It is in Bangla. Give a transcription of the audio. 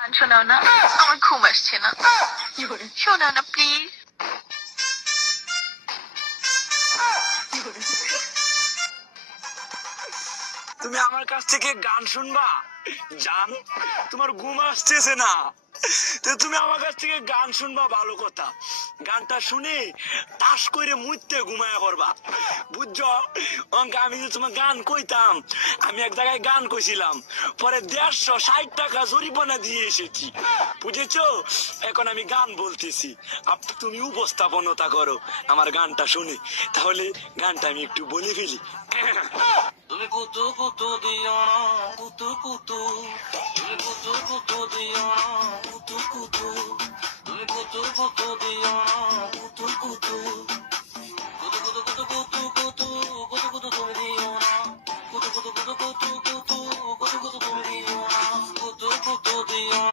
গান শোনাও না, আমার ঘুম আসছে না। শোনাও না প্লিজ। তুমি আমার কাছ থেকে গান শুনবা? জান, তোমার ঘুম আসতেছে না, তো তুমি আমার কাছ থেকে গান শুনবা ভালো কথা। গানটা শুনে টাস করে মুইতে ঘুমায়া করবা, বুঝছো? অঙ্কে আমি যে তোমার গান কইতাম, আমি এক জায়গায় গান কইছিলাম, পরে 150-60 টাকা জরিমানা দিয়ে এসেছি, বুঝেছো? এখন আমি গান বলতেছি, তুমি উপস্থাপনতা করো আমার গানটা শুনে। তাহলে গানটা আমি একটু বলে ফেলি। তুমি কুতু কুতু দিও না, কুতু কুতু, তুমি কুতু কুতু দিও না, কুতু কুতু, তুমি কুতু কুতু দিও না, কুতু কুতু।